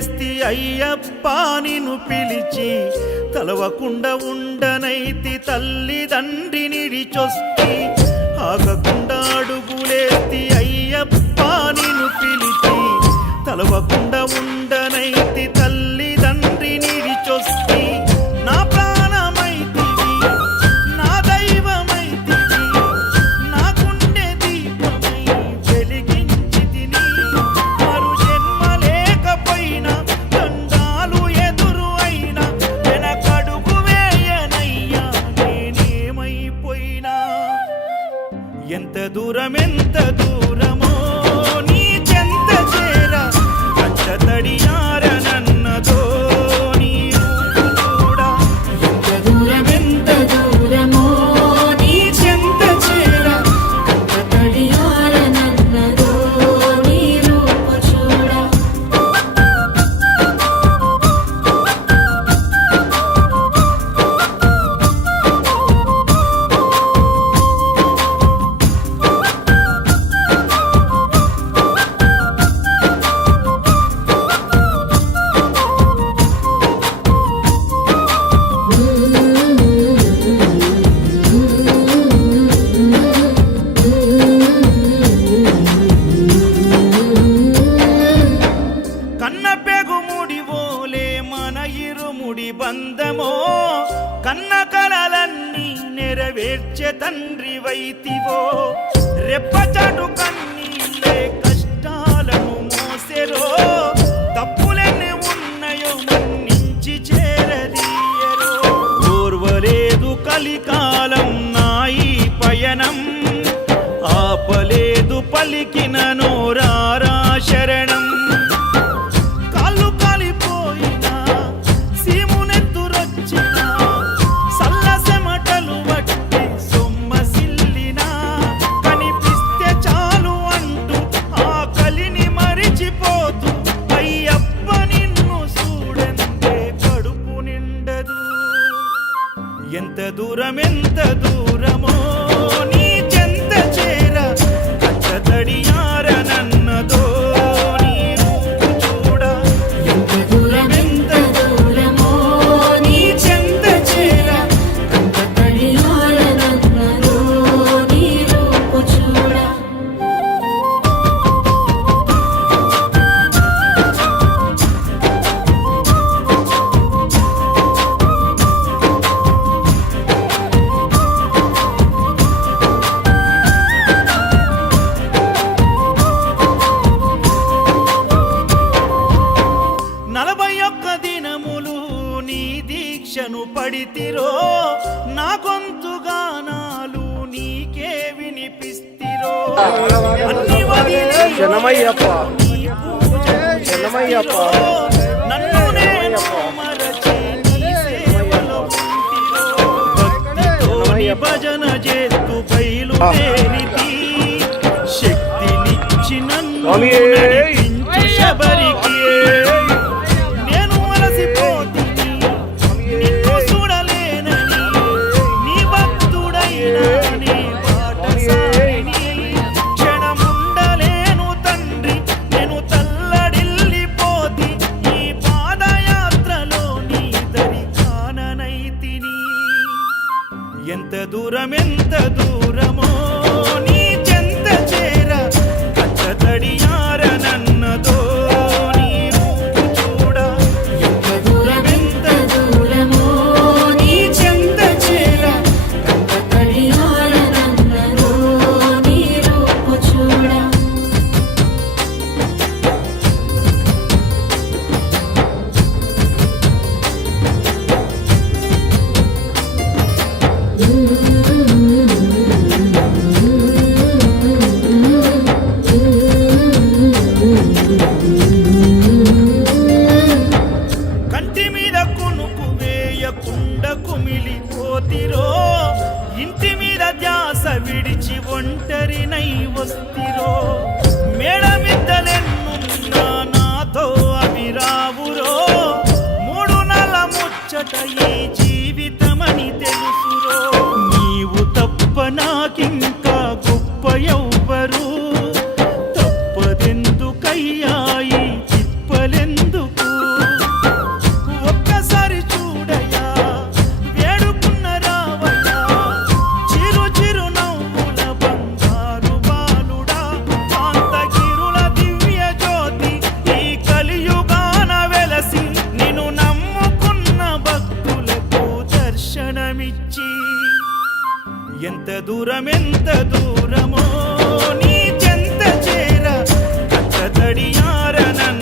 అడుగులేస్తి అయ్యప్ప నిన్ను పిలిచి తలవకుండా ఉండనైతి తల్లిదండ్రి నిడిచొస్తి ఆగకుండా అడుగులేస్తి అయ్యప్ప నిన్ను పిలిచి తలవకుండా ఉండనైతి తల్లిదండ్రి నిడిచొస్తి నా ప్రాణమైతివి నా దైవమైతివి నా గుండె దీపమై వెలిగించితిని మరు జన్మ లేకపోయినా దండాలు ఎదురు అయినా వెనకడుగు వేయనయ్యా నేనేమైపోయినా ఎంత దూరమో నీ చెంత చేర కంట తడియారనన్నదో నీ రూపు చూడ ఎంత దూరమో నీ చెంత చేర కంట తడియారనన్నదో నీ రూపు చూడ కన్న పెగుముడి ఓలే మన ఇరుముడి బంధమో కన్న కలలన్నీ నెరవేర్చే తండ్రి వైతివో రెప్పచాటు కన్నీళ్ళే కష్టాలను మోసెరో తప్పులెన్ని ఉన్నాయో మన్నించి చేరదీయరో ఓర్వలేదు కలికాలం నాయి పయనం ఆపలేదు పలికిన నోరారా శరణం కాళ్ళు కాలిపోయినా సీమునెత్తురొచ్చినా సల్ల సెమటలు వట్టి సొమ్మసిల్లినా కనిపిస్తే చాలు అంటూ ఆ కలిని మరిచిపోతూ అయ్యప్ప నిన్ను చూడంతే కడుపు నిండదు ఎంత దూరమో నీ చెంత చేర కంట తడియారనన్నదో నీ రూపు చూడ ఎంత దూరమో నీ చెంత చేర కంట తడియారనన్నదో నీ రూపు చూడ నలభై ఒక్క దినములు నీ దీక్షను పడితిరో నా గొంతు గానాలు నీకే వినిపిస్తిరో అన్ని వదిలి నీ పూజలు చేస్తిరో. నన్ను నేను మరచి నీ సేవలో ఉంటిరో. భక్తితోని భజన చేస్తూ బయలుదేరితి శక్తినిచ్చి నన్ను నడిపించు శబరికి నేను అలసిపోతిని నిన్ను చూడలేనని నీ భక్తుడైనా నీ బాటసారిని క్షణముండలేను తండ్రి నేను తల్లడిల్లిపోతి ఈ పాదయాత్రలో నీ దరి కాననైతిని ఎంత దూరమో నీ చెంత చేర కంట తడియారనన్నదో నీ రూపు చూడ ఎంత దూరమో నీ చెంత చేర కంట తడియారనన్నదో నీ రూపు చూడ కంటి మీద కునుకు వేయకుండా కుమిలిపోతిరో ఇంటి మీద ధ్యాస విడిచి ఒంటరినై వస్తిరో మేడ మిద్దలెన్నున్నా నాతో అవి రావురో మూడు నల ముచ్చట ఈ జీవితమని తెలుసురో నీవు తప్ప నాకింకా గొప్ప ఎవ్వరు తప్పదెందుకయ్యా ఈ తిప్పలెందుకు ఎంత దూరమో నీ చెంత చేర కంట తడియార నన్ను